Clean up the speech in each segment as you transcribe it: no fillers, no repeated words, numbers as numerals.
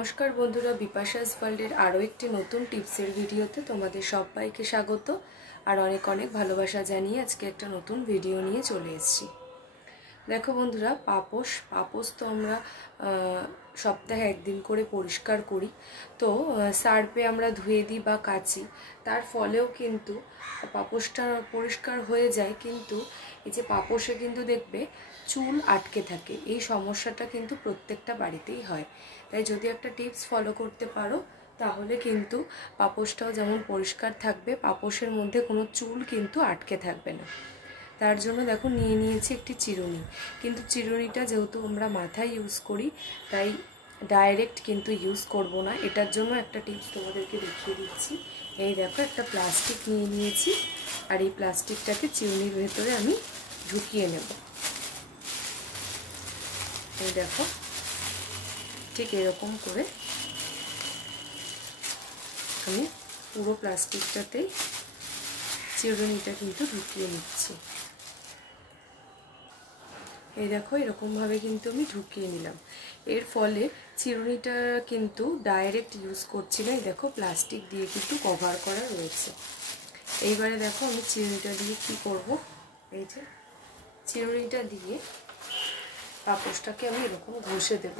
नमस्कार बंधुरा बिपाशास वर्ल्डेर आरो एकटी नतून टिप्सের ভিডিওতে তোমাদের সবাইকে স্বাগত আর অনেক অনেক ভালোবাসা জানিয়ে আজকে একটা নতুন ভিডিও নিয়ে চলে এসেছি। দেখো বন্ধুরা, পাপোশ তো আমরা সপ্তাহে একদিন করে পরিষ্কার করি। তো সার্ফে আমরা ধুয়ে দিই বা কাচি, তার ফলেও কিন্তু পাপোশটা পরিষ্কার হয়ে যায়, কিন্তু এই যে পাপোশে কিন্তু দেখবে চুল আটকে থাকে। এই সমস্যাটা কিন্তু প্রত্যেকটা বাড়িতেই হয়। তাই যদি একটা টিপস ফলো করতে পারো তাহলে কিন্তু পাপোশটাও যেমন পরিষ্কার থাকবে, পাপোশের মধ্যে কোনো চুল কিন্তু আটকে থাকবে না। তার জন্য দেখো নিয়ে নিয়েছি একটি চিরুনি, কিন্তু চিরুনিটা যেহেতু আমরা মাথায় ইউজ করি তাই ডাইরেক্ট কিন্তু ইউজ করব না। এটার জন্য একটা টিপস তোমাদেরকে দেখিয়ে দিচ্ছি। এই দেখো একটা প্লাস্টিক নিয়ে নিয়েছি আর এই প্লাস্টিকটাকে চিরুনির ভেতরে আমি ঢুকিয়ে নেব। এই দেখো ঠিক এরকম করে আমি পুরো প্লাস্টিকটাতেই চিরুনিটা কিন্তু ঢুকিয়ে নিচ্ছি। এই দেখো এরকম ভাবে কিন্তু আমি ঢুকিয়ে নিলাম। এর ফলে চিরুনিটা কিন্তু ডাইরেক্ট ইউজ করছি না, এই দেখো প্লাস্টিক দিয়ে কিন্তু কভার করা রয়েছে। এইবারে দেখো আমি চিরুনিটা দিয়ে কি করব, এই যে চিরুনিটা দিয়ে পাপোশটাকে আমি এরকম ঘষে দেব।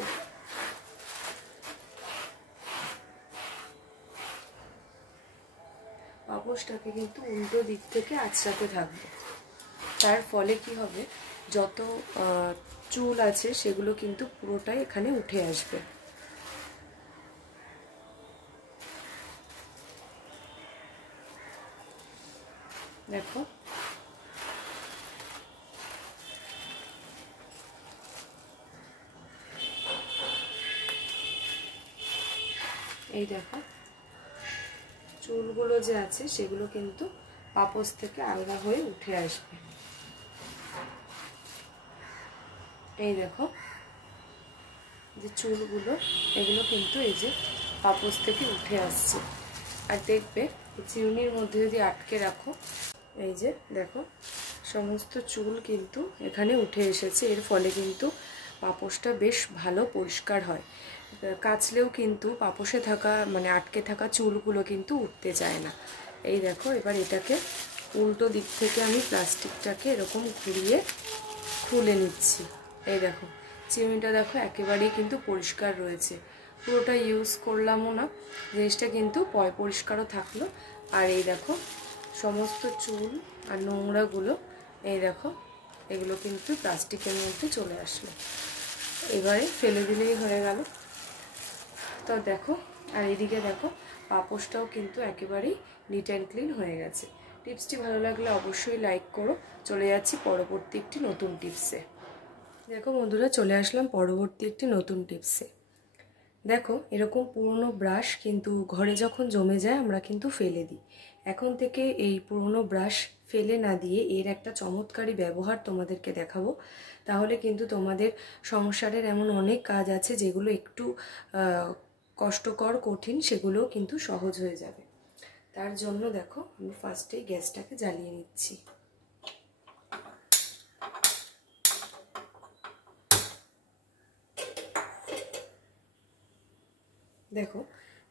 পাপোশটাকে কিন্তু উল্টো দিক থেকে আঁচড়াতে থাকবে। তার ফলে কি হবে, যত চুল আছে সেগুলো কিন্তু পুরোটাই এখানে উঠে আসবে। দেখো এই দেখো চুলগুলো যে আছে সেগুলো কিন্তু পাপোশ থেকে আলাদা হয়ে উঠে আসবে। এই দেখো যে চুলগুলো এগুলো কিন্তু এই যে পাপোশ থেকে উঠে আসছে। আর দেখবে চিরুনির মধ্যে যদি আটকে রাখো, এই যে দেখো সমস্ত চুল কিন্তু এখানে উঠে এসেছে। এর ফলে কিন্তু পাপোশটা বেশ ভালো পরিষ্কার হয়। কাচলেও কিন্তু পাপোশে থাকা মানে আটকে থাকা চুলগুলো কিন্তু উঠতে চায় না। এই দেখো এবার এটাকে উল্টো দিক থেকে আমি প্লাস্টিকটাকে এরকম ঘুরিয়ে খুলে নিচ্ছি। এই দেখো চিরুনিটা দেখো একেবারেই কিন্তু পরিষ্কার রয়েছে, পুরোটা ইউজ করলামও না, জিনিসটা কিন্তু পরিষ্কারও থাকলো। আর এই দেখো সমস্ত চুল আর নোংরাগুলো এই দেখো এগুলো কিন্তু প্লাস্টিকের মধ্যে চলে আসলো। এবারে ফেলে দিলেই হয়ে গেল। তো দেখো আর এদিকে দেখো পাপোশটাও কিন্তু একেবারেই নিট অ্যান্ড ক্লিন হয়ে গেছে। টিপসটি ভালো লাগলে অবশ্যই লাইক করো। চলে যাচ্ছি পরবর্তী একটি নতুন টিপসে। দেখো বন্ধুরা, চলে আসলাম পরবর্তী একটি নতুন টিপসে। দেখো এরকম পুরনো ব্রাশ কিন্তু ঘরে যখন জমে যায় আমরা কিন্তু ফেলে দিই। এখন থেকে এই পুরনো ব্রাশ ফেলে না দিয়ে এর একটা চমৎকারী ব্যবহার তোমাদেরকে দেখাবো। তাহলে কিন্তু তোমাদের সংসারের এমন অনেক কাজ আছে যেগুলো একটু কষ্টকর কঠিন, সেগুলোও কিন্তু সহজ হয়ে যাবে। তার জন্য দেখো আমি ফার্স্টেই গ্যাসটাকে জ্বালিয়ে নিচ্ছি। দেখো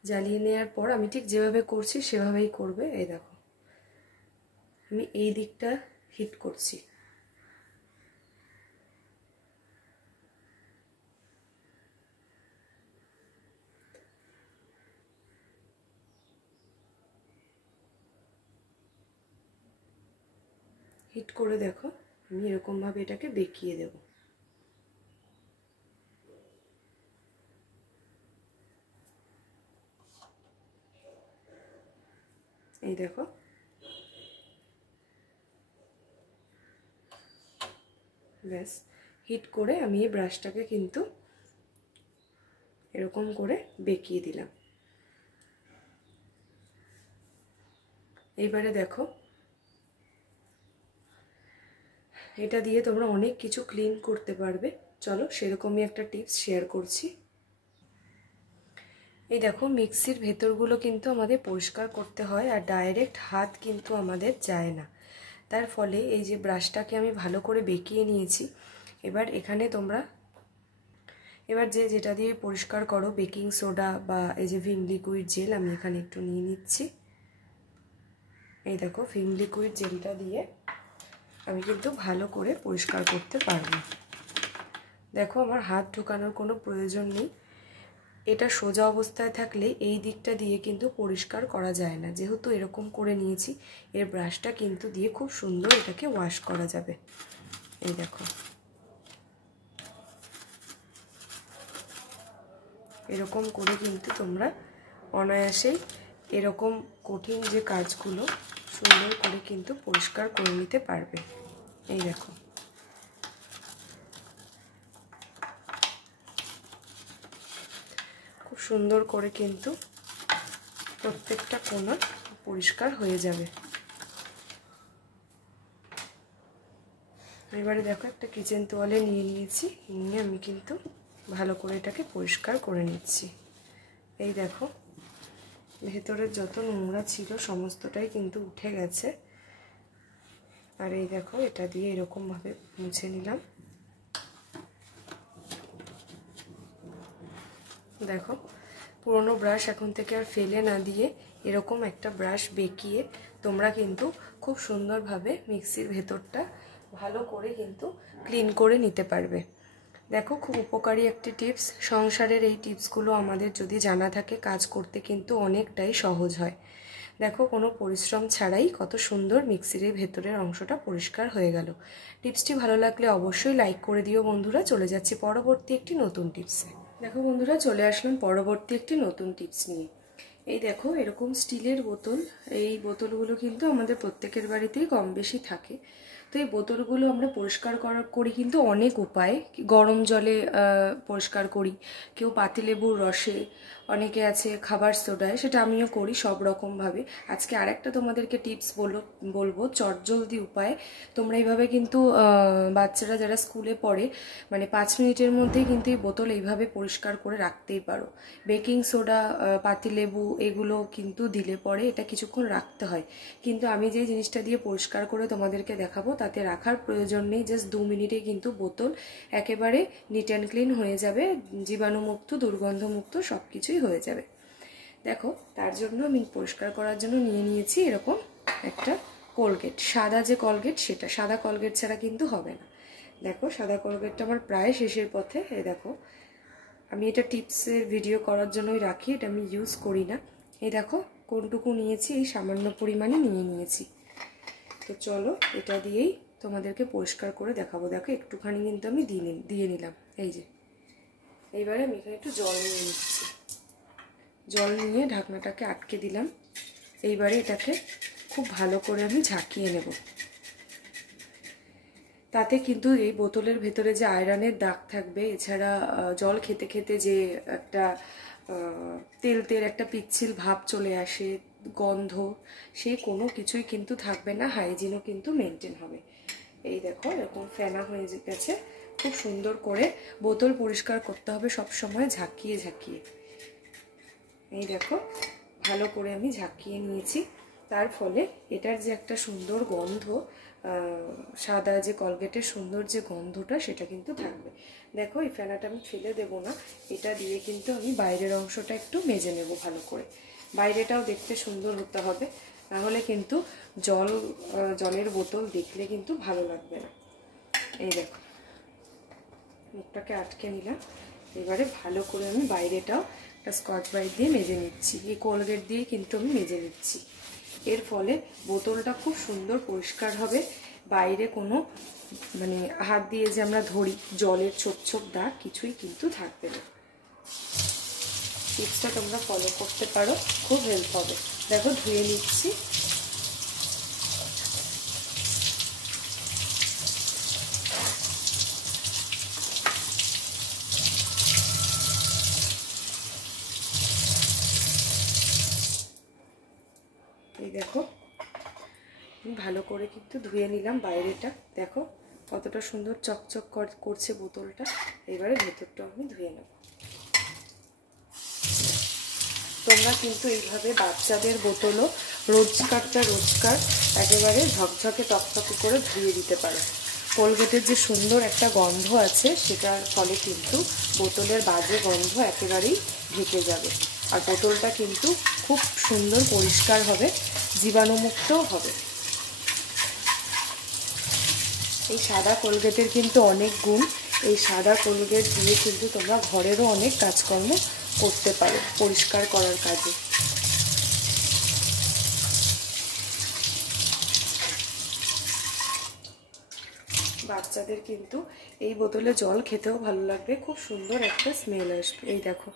জ্বালিয়ে নেওয়ার পর আমি ঠিক যেভাবে করছি সেভাবেই করবে। এই দেখো আমি এই দিকটা হিট করছি। হিট করে দেখো আমি এরকমভাবে এটাকে বেঁকিয়ে দেব। এই দেখো ব্যাস হিট করে আমি এই ব্রাশটাকে কিন্তু এরকম করে বেঁকিয়ে দিলাম। এইবারে দেখো এটা দিয়ে তোমরা অনেক কিছু ক্লিন করতে পারবে। চলো সেরকমই একটা টিপস শেয়ার করছি। এই দেখো মিক্সির ভেতরগুলো কিন্তু আমাদের পরিষ্কার করতে হয় আর ডাইরেক্ট হাত কিন্তু আমাদের যায় না। তার ফলে এই যে ব্রাশটাকে আমি ভালো করে বেঁকিয়ে নিয়েছি। এবার এখানে তোমরা এবার যে যেটা দিয়ে পরিষ্কার করো, বেকিং সোডা বা এই যে ভিম লিকুইড জেল আমি এখানে একটু নিয়ে নিচ্ছি। এই দেখো ভিম লিকুইড জেলটা দিয়ে আমি কিন্তু ভালো করে পরিষ্কার করতে পারবো। দেখো আমার হাত ঢোকানোর কোনো প্রয়োজন নেই। এটা সোজা অবস্থায় থাকলে এই দিকটা দিয়ে কিন্তু পরিষ্কার করা যায় না, যেহেতু এরকম করে নিয়েছি এর ব্রাশটা কিন্তু দিয়ে খুব সুন্দর এটাকে ওয়াশ করা যাবে। এই দেখো এরকম করে কিন্তু তোমরা অনায়াসেই এরকম কঠিন যে কাজগুলো সুন্দর করে কিন্তু পরিষ্কার করে নিতে পারবে। এই দেখো খুব সুন্দর করে কিন্তু প্রত্যেকটা কোণা পরিষ্কার হয়ে যাবে। এবারে দেখো একটা কিচেন তোয়ালে নিয়ে নিয়েছি, নিয়ে আমি কিন্তু ভালো করে এটাকে পরিষ্কার করে নিচ্ছি। এই দেখো ভেতরের যত নোংরা ছিল সমস্তটাই কিন্তু উঠে গেছে। আর এই দেখো এটা দিয়ে এরকমভাবে মুছে নিলাম। দেখো পুরনো ব্রাশ এখন থেকে আর ফেলে না দিয়ে এরকম একটা ব্রাশ বেঁকিয়ে তোমরা কিন্তু খুব সুন্দরভাবে মিক্সির ভেতরটা ভালো করে কিন্তু ক্লিন করে নিতে পারবে। দেখো খুব উপকারী একটি টিপস। সংসারের এই টিপসগুলো আমাদের যদি জানা থাকে কাজ করতে কিন্তু অনেকটাই সহজ হয়। দেখো কোনো পরিশ্রম ছাড়াই কত সুন্দর মিক্সির ভেতরের অংশটা পরিষ্কার হয়ে গেল। টিপসটি ভালো লাগলে অবশ্যই লাইক করে দিও বন্ধুরা। চলে যাচ্ছি পরবর্তী একটি নতুন টিপসে। দেখো বন্ধুরা চলে আসলাম পরবর্তী একটি নতুন টিপস নিয়ে। এই দেখো এরকম স্টিলের বোতল, এই বোতলগুলো কিন্তু আমাদের প্রত্যেকের বাড়িতেই কম বেশি থাকে। তো এই বোতলগুলো আমরা পরিষ্কার করি কিন্তু অনেক উপায়ে। গরম জলে পরিষ্কার করি, কেউ পাতিলেবুর রসে, অনেকে আছে খাবার সোডায়, সেটা আমিও করি সব রকমভাবে। আজকে আরেকটা তোমাদেরকে টিপস বলবো চটজলদি উপায়। তোমরা এইভাবে কিন্তু বাচ্চারা যারা স্কুলে পড়ে মানে 5 মিনিটের মধ্যেই কিন্তু এই বোতল এইভাবে পরিষ্কার করে রাখতেই পারো। বেকিং সোডা, পাতিলেবু এগুলো কিন্তু দিলে পরে এটা কিছুক্ষণ রাখতে হয়, কিন্তু আমি যে জিনিসটা দিয়ে পরিষ্কার করে তোমাদেরকে দেখাবো তাতে রাখার প্রয়োজন নেই। জাস্ট 2 মিনিটে কিন্তু বোতল একেবারে নিট অ্যান্ড ক্লিন হয়ে যাবে, জীবাণুমুক্ত দুর্গন্ধমুক্ত সব কিছুই হয়ে যাবে। দেখো তার জন্য আমি পরিষ্কার করার জন্য নিয়ে নিয়েছি এরকম একটা কোলগেট, সাদা যে কোলগেট সেটা। সাদা কোলগেট ছাড়া কিন্তু হবে না। দেখো সাদা কোলগেটটা আমার প্রায় শেষের পথে। এই দেখো আমি এটা টিপসের ভিডিও করার জন্যই রাখি, এটা আমি ইউজ করি না। এই দেখো কোনটুকু নিয়েছি, এই সামান্য পরিমাণে নিয়েছি। তো চলো এটা দিয়েই তোমাদেরকে পরিষ্কার করে দেখাবো। দেখো একটুখানি কিন্তু আমি দিয়ে নিলাম। এই যে এইবারে আমি এখানে একটু জল নিয়ে নিচ্ছি। জল নিয়ে ঢাকনাটাকে আটকে দিলাম। এইবারে এটাকে খুব ভালো করে আমি ঝাঁকিয়ে নেব। তাতে কিন্তু এই বোতলের ভেতরে যে আয়রনের দাগ থাকবে, এছাড়া জল খেতে খেতে যে একটা তেল একটা পিচ্ছিল ভাব চলে আসে, গন্ধ, সেই কোনো কিছুই কিন্তু থাকবে না। হাইজিনও কিন্তু মেনটেন হবে। এই দেখো এরকম ফেনা হয়ে গেছে। খুব সুন্দর করে বোতল পরিষ্কার করতে হবে সব সময় ঝাঁকিয়ে ঝাঁকিয়ে। এই দেখো ভালো করে আমি ঝাঁকিয়ে নিয়েছি। তার ফলে এটার যে একটা সুন্দর গন্ধ, সাদা যে কলগেটের সুন্দর যে গন্ধটা সেটা কিন্তু থাকবে। দেখো এই ফেনাটা আমি ফেলে দেবো না, এটা দিয়ে কিন্তু আমি বাইরের অংশটা একটু মেজে নেব ভালো করে। বাইরেটাও দেখতে সুন্দর হতে হবে, নাহলে কিন্তু জলের বোতল দেখলে কিন্তু ভালো লাগবে না। এই দেখো মুখটাকে আটকে নিলাম। এবারে ভালো করে আমি বাইরেটাও একটা স্কচ ব্রাইট দিয়ে মেজে নিচ্ছি। এই কোলগেট দিয়ে কিন্তু আমি মেজে নিচ্ছি। এর ফলে বোতলটা খুব সুন্দর পরিষ্কার হবে। বাইরে কোনো মানে হাত দিয়ে যে আমরা ধরি জলের ছোপ ছোপ দাগ কিছুই কিন্তু থাকবে না। টিপসটা তোমরা ফলো করতে পারো, খুব হেল্প হবে। দেখো ধুয়ে নিচ্ছি। এই দেখো ভালো করে কিন্তু ধুয়ে নিলাম বাইরেটা। দেখো কতটা সুন্দর চকচক করছে বোতলটা। এবারে ভেতরটা আমি ধুয়ে নেব। তোমরা কিন্তু এইভাবে বাচ্চাদের বোতলও রোজকার একেবারে ঝকঝকে টকটকে করে ধুয়ে দিতে পারো। কোলগেটের যে সুন্দর একটা গন্ধ আছে সেটার ফলে কিন্তু বোতলের বাজে গন্ধ একেবারেই ঢেকে যাবে। আর বোতলটা কিন্তু খুব সুন্দর পরিষ্কার হবে, জীবাণুমুক্তও হবে। এই সাদা কোলগেটের কিন্তু অনেক গুণ। এই সাদা কোলগেট দিয়ে কিন্তু তোমরা ঘরেরও অনেক কাজকর্ম করতে পারো পরিষ্কার করার কাজে। বাচ্চাদের কিন্তু এই বোতলে জল খেতেও ভালো লাগবে, খুব সুন্দর একটা স্মেল আসবে। এই দেখো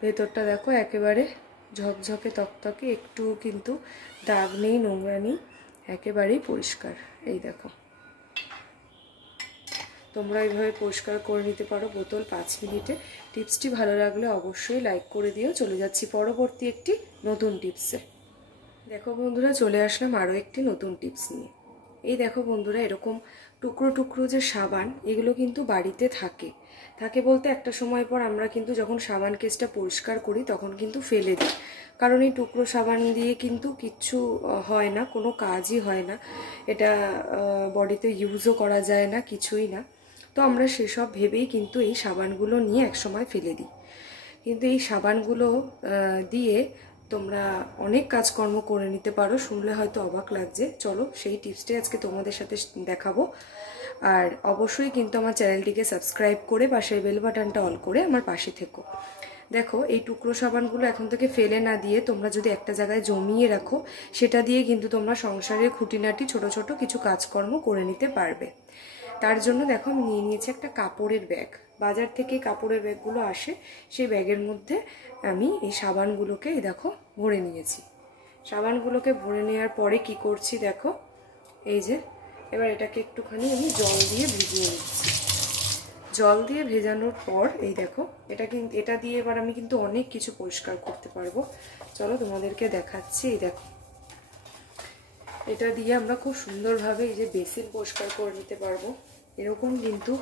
ভেতরটা দেখো একেবারে ঝকঝকে তকতকে, একটু কিন্তু দাগ নেই, নোংরা নেই, একেবারেই পরিষ্কার। এই দেখো তোমরা এইভাবে পরিষ্কার করে নিতে পারো বোতল 5 মিনিটে। টিপসটি ভালো লাগলে অবশ্যই লাইক করে দিও। চলে যাচ্ছি পরবর্তী একটি নতুন টিপসে। দেখো বন্ধুরা, চলে আসলাম আরও একটি নতুন টিপস নিয়ে। এই দেখো বন্ধুরা, এরকম টুকরো টুকরো যে সাবান, এগুলো কিন্তু বাড়িতে থাকে বলতে একটা সময় পর আমরা কিন্তু যখন সাবান কেসটা পরিষ্কার করি তখন কিন্তু ফেলে দিই, কারণ এই টুকরো সাবান দিয়ে কিন্তু কিচ্ছু হয় না, কোনো কাজই হয় না, এটা বডিতে ইউজও করা যায় না, কিছুই না। তো আমরা সেসব ভেবেই কিন্তু এই সাবানগুলো নিয়ে একসময় ফেলে দিই। কিন্তু এই সাবানগুলো দিয়ে তোমরা অনেক কাজকর্ম করে নিতে পারো। শুনলে হয়তো অবাক লাগছে, চলো সেই টিপসটাই আজকে তোমাদের সাথে দেখাবো। আর অবশ্যই কিন্তু আমার চ্যানেলটিকে সাবস্ক্রাইব করে পাশের বেল বাটনটা অল করে আমার পাশে থেকো। দেখো এই টুকরো সাবানগুলো এখন থেকে ফেলে না দিয়ে তোমরা যদি একটা জায়গায় জমিয়ে রাখো, সেটা দিয়ে কিন্তু তোমরা সংসারের খুঁটিনাটি ছোট ছোট কিছু কাজকর্ম করে নিতে পারবে। তার জন্য দেখো আমি নিয়ে নিয়েছি একটা কাপড়ের ব্যাগ। বাজার থেকে কাপড়ের ব্যাগগুলো আসে, সেই ব্যাগের মধ্যে আমি এই সাবানগুলোকে এই দেখো ভরে নিয়েছি। সাবানগুলোকে ভরে নেওয়ার পরে কি করছি দেখো, এই যে এবার এটাকে একটুখানি আমি জল দিয়ে ভিজিয়ে নিচ্ছি। জল দিয়ে ভেজানোর পর এই দেখো এটা দিয়ে এবার আমি কিন্তু অনেক কিছু পরিষ্কার করতে পারবো। চলো তোমাদেরকে দেখাচ্ছি। এই দেখো এটা দিয়ে আমরা খুব সুন্দরভাবে এই যে বেসিন পরিষ্কার করে নিতে পারবো। এরকম কিন্তু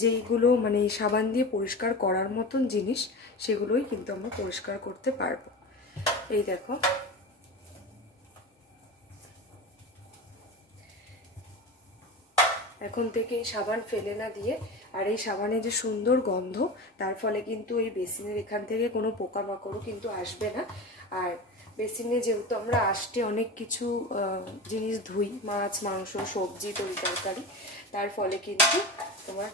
যেইগুলো মানে সাবান দিয়ে পরিষ্কার করার মতন জিনিস, সেগুলোই কিন্তু আমরা পরিষ্কার করতে পারবো। এই দেখো এখন থেকে এই সাবান ফেলে না দিয়ে, আর এই সাবানের যে সুন্দর গন্ধ, তার ফলে কিন্তু এই বেসিনের এখান থেকে কোনো পোকামাকড়ও কিন্তু আসবে না। আর বেসিনে যেহেতু আমরা আষ্টে অনেক কিছু জিনিস ধুই, মাছ মাংস সবজি তরকারি, তার ফলে কিন্তু তোমার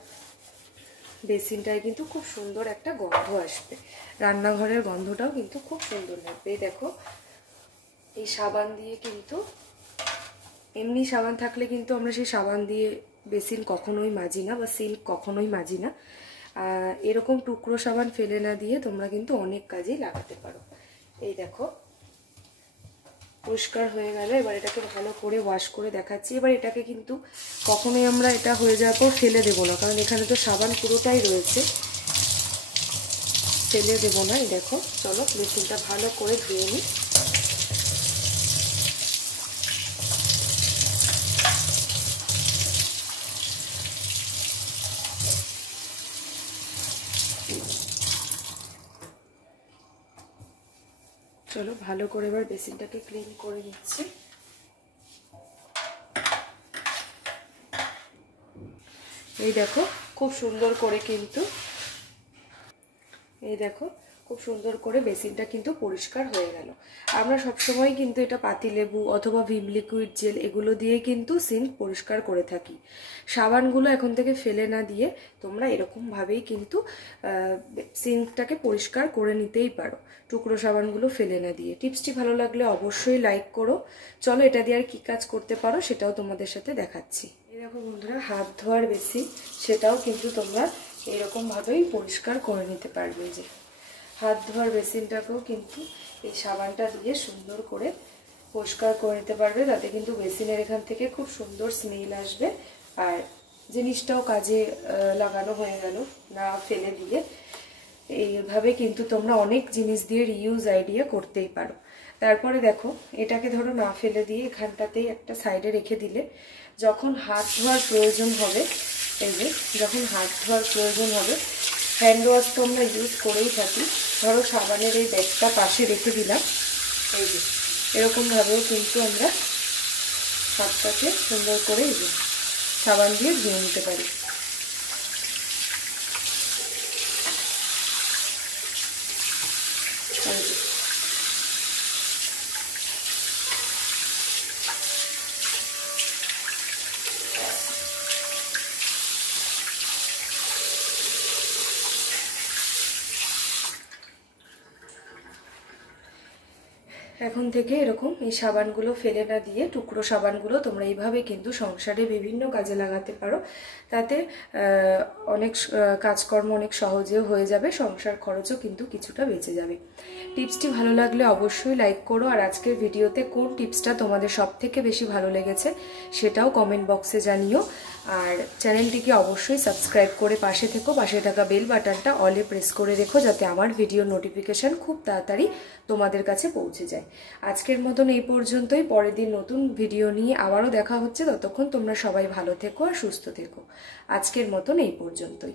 বেসিনটায় কিন্তু খুব সুন্দর একটা গন্ধ আসবে, রান্নাঘরের গন্ধটাও কিন্তু খুব সুন্দর লাগবে। এই দেখো এই সাবান দিয়ে কিন্তু, এমনি সাবান থাকলে কিন্তু আমরা সেই সাবান দিয়ে বেসিন কখনোই মাজি না বা সিঙ্ক কখনোই মাজি না। এরকম টুকরো সাবান ফেলে না দিয়ে তোমরা কিন্তু অনেক কাজেই লাগাতে পারো। এই দেখো পরিষ্কার হয়ে গেল। এবার এটাকে ভালো করে ওয়াশ করে দেখাচ্ছি। এবার এটাকে কিন্তু কখনোই আমরা এটা হয়ে যাওয়ার পর ফেলে দেবো না, কারণ এখানে তো সাবান পুরোটাই রয়েছে, ফেলে দেবো না। এই দেখো চলো বেসিনটা ভালো করে ধুয়ে নিই। চলো ভালো করে এবার বেসিনটাকে ক্লিন করে নিচ্ছি। এই দেখো খুব সুন্দর করে কিন্তু, এই দেখো খুব সুন্দর করে বেসিনটা কিন্তু পরিষ্কার হয়ে গেল। আমরা সবসময় কিন্তু এটা পাতিলেবু অথবা ভিম লিকুইড জেল এগুলো দিয়ে কিন্তু সিঙ্ক পরিষ্কার করে থাকি। সাবানগুলো এখন থেকে ফেলে না দিয়ে তোমরা এরকমভাবেই কিন্তু সিঙ্কটাকে পরিষ্কার করে নিতেই পারো, টুকরো সাবানগুলো ফেলে না দিয়ে। টিপসটি ভালো লাগলে অবশ্যই লাইক করো। চলো এটা দিয়ে আর কি কাজ করতে পারো সেটাও তোমাদের সাথে দেখাচ্ছি। এই দেখো বন্ধুরা, হাত ধোয়ার বেসিন, সেটাও কিন্তু তোমরা এরকমভাবেই পরিষ্কার করে নিতে পারবে। যে হাত ধোয়ার বেসিনটাকেও কিন্তু এই সাবানটা দিয়ে সুন্দর করে পরিষ্কার করে নিতে পারবে, তাতে কিন্তু বেসিনের এখান থেকে খুব সুন্দর স্মেল আসবে। আর জিনিসটাও কাজে লাগানো হয়ে গেল, না ফেলে দিয়ে। এইভাবে কিন্তু তোমরা অনেক জিনিস দিয়ে রিইউজ আইডিয়া করতেই পারো। তারপরে দেখো এটাকে ধরো না ফেলে দিয়ে এখানটাতেই একটা সাইডে রেখে দিলে, যখন হাত ধোয়ার প্রয়োজন হবে, এই যে যখন হাত ধোয়ার প্রয়োজন হবে, হ্যান্ড ওয়াশ তো আমরা ইউজ করেই থাকি, ধরো সাবানের এই ব্যাগটা পাশে রেখে দিলাম, এই যে এরকমভাবেও কিন্তু আমরা হাতটাকে সুন্দর করে সাবান দিয়ে ধুয়ে নিতে পারি। এখন থেকে এরকম এই সাবানগুলো ফেলে না দিয়ে টুকরো সাবানগুলো তোমরা এইভাবে কিন্তু সংসারে বিভিন্ন কাজে লাগাতে পারো। তাতে অনেক কাজকর্ম অনেক সহজেও হয়ে যাবে, সংসার খরচও কিন্তু কিছুটা বেঁচে যাবে। টিপসটি ভালো লাগলে অবশ্যই লাইক করো। আর আজকের ভিডিওতে কোন টিপসটা তোমাদের সবথেকে বেশি ভালো লেগেছে সেটাও কমেন্ট বক্সে জানিও। আর চ্যানেলটিকে অবশ্যই সাবস্ক্রাইব করে পাশে থেকো, পাশে থাকা বেল বাটনটা অলে প্রেস করে রেখো যাতে আমার ভিডিও নোটিফিকেশান খুব তাড়াতাড়ি তোমাদের কাছে পৌঁছে যায়। আজকের মতন এই পর্যন্তই। পরের দিন নতুন ভিডিও নিয়ে আবারও দেখা হচ্ছে। ততক্ষণ তোমরা সবাই ভালো থেকো আর সুস্থ থেকো। আজকের মতন এই পর্যন্তই।